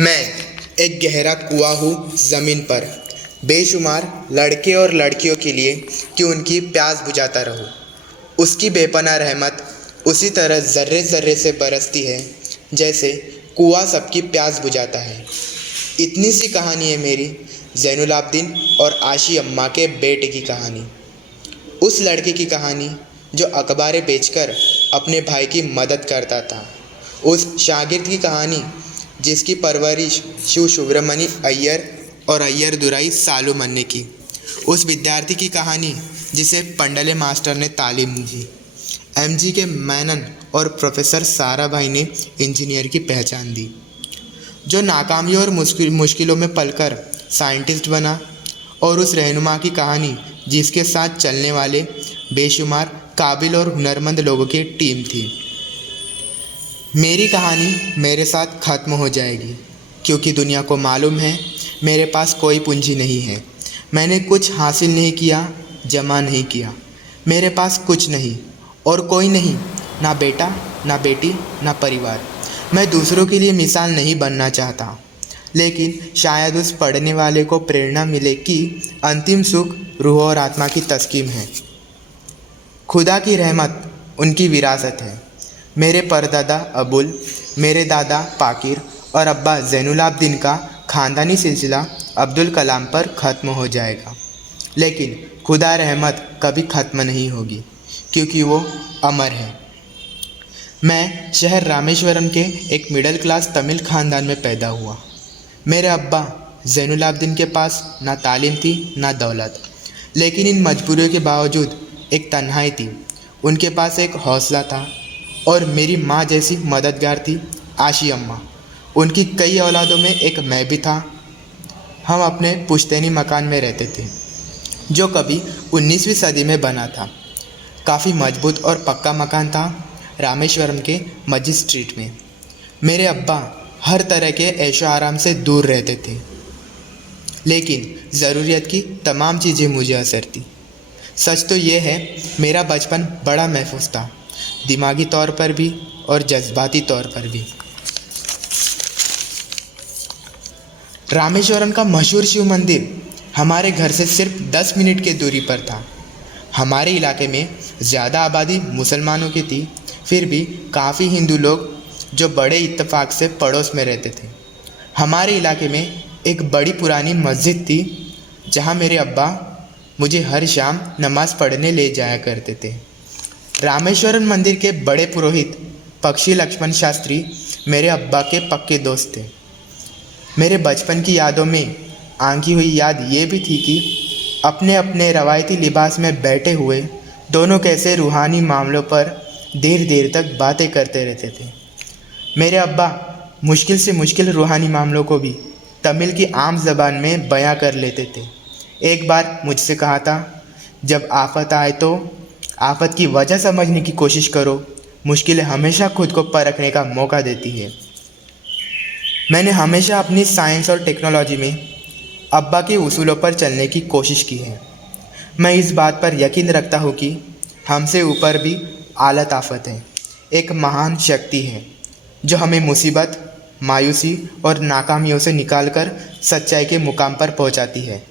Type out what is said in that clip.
मैं एक गहरा कुआं हूँ ज़मीन पर, बेशुमार लड़के और लड़कियों के लिए कि उनकी प्यास बुझाता रहूँ। उसकी बेपनाह रहमत उसी तरह ज़र्रे ज़र्रे से बरसती है जैसे कुआं सबकी प्यास बुझाता है। इतनी सी कहानी है मेरी ज़ैनुलाब्दीन और आशी अम्मा के बेटे की कहानी। उस लड़के की कहानी जो अखबारें बेचकर अपने भाई की मदद करता था। उस शागिर्द की कहानी जिसकी परवरिश शिव सुब्रमणि अय्यर और अय्यर दुराई सालुमन ने की। उस विद्यार्थी की कहानी जिसे पंडले मास्टर ने तालीम दी। एमजी के मैनन और प्रोफेसर साराभाई ने इंजीनियर की पहचान दी। जो नाकामियों और मुश्किलों में पलकर साइंटिस्ट बना। और उस रहनुमा की कहानी जिसके साथ चलने वाले बेशुमार काबिल और हुनरमंद लोगों की टीम थी। मेरी कहानी मेरे साथ ख़त्म हो जाएगी क्योंकि दुनिया को मालूम है मेरे पास कोई पूंजी नहीं है। मैंने कुछ हासिल नहीं किया, जमा नहीं किया। मेरे पास कुछ नहीं और कोई नहीं, ना बेटा, ना बेटी, ना परिवार। मैं दूसरों के लिए मिसाल नहीं बनना चाहता, लेकिन शायद उस पढ़ने वाले को प्रेरणा मिले कि अंतिम सुख रूह और आत्मा की तस्कीन है। खुदा की रहमत उनकी विरासत है। मेरे परदादा अबुल, मेरे दादा पाकिर और अब्बा ज़ैनुलाब्दीन का ख़ानदानी सिलसिला अब्दुल कलाम पर ख़त्म हो जाएगा, लेकिन खुदा रहमत कभी ख़त्म नहीं होगी क्योंकि वो अमर है। मैं शहर रामेश्वरम के एक मिडिल क्लास तमिल ख़ानदान में पैदा हुआ। मेरे अब्बा ज़ैनुलाब्दीन के पास ना तालीम थी ना दौलत, लेकिन इन मजबूरियों के बावजूद एक तन्हाई थी। उनके पास एक हौसला था और मेरी माँ जैसी मददगार थी आशी अम्मा। उनकी कई औलादों में एक मैं भी था। हम अपने पुश्तैनी मकान में रहते थे जो कभी 19वीं सदी में बना था। काफ़ी मजबूत और पक्का मकान था रामेश्वरम के मस्जिद स्ट्रीट में। मेरे अब्बा हर तरह के ऐशो आराम से दूर रहते थे, लेकिन ज़रूरियत की तमाम चीज़ें मुझे असर थी। सच तो ये है मेरा बचपन बड़ा महफूज था, दिमागी तौर पर भी और जज्बाती तौर पर भी। रामेश्वरम का मशहूर शिव मंदिर हमारे घर से सिर्फ 10 मिनट की दूरी पर था। हमारे इलाके में ज़्यादा आबादी मुसलमानों की थी, फिर भी काफ़ी हिंदू लोग जो बड़े इत्तेफाक से पड़ोस में रहते थे। हमारे इलाके में एक बड़ी पुरानी मस्जिद थी जहाँ मेरे अब्बा मुझे हर शाम नमाज़ पढ़ने ले जाया करते थे। रामेश्वरम मंदिर के बड़े पुरोहित पक्षी लक्ष्मण शास्त्री मेरे अब्बा के पक्के दोस्त थे। मेरे बचपन की यादों में आंकी हुई याद ये भी थी कि अपने अपने रवायती लिबास में बैठे हुए दोनों कैसे रूहानी मामलों पर देर देर तक बातें करते रहते थे। मेरे अब्बा मुश्किल से मुश्किल रूहानी मामलों को भी तमिल की आम ज़बान में बयां कर लेते थे। एक बार मुझसे कहा था, जब आफत आए तो आफत की वजह समझने की कोशिश करो, मुश्किलें हमेशा खुद को परखने का मौका देती है। मैंने हमेशा अपनी साइंस और टेक्नोलॉजी में अब्बा के उसूलों पर चलने की कोशिश की है। मैं इस बात पर यकीन रखता हूँ कि हमसे ऊपर भी आला ताकत है, एक महान शक्ति है जो हमें मुसीबत, मायूसी और नाकामियों से निकालकर सच्चाई के मुकाम पर पहुँचाती है।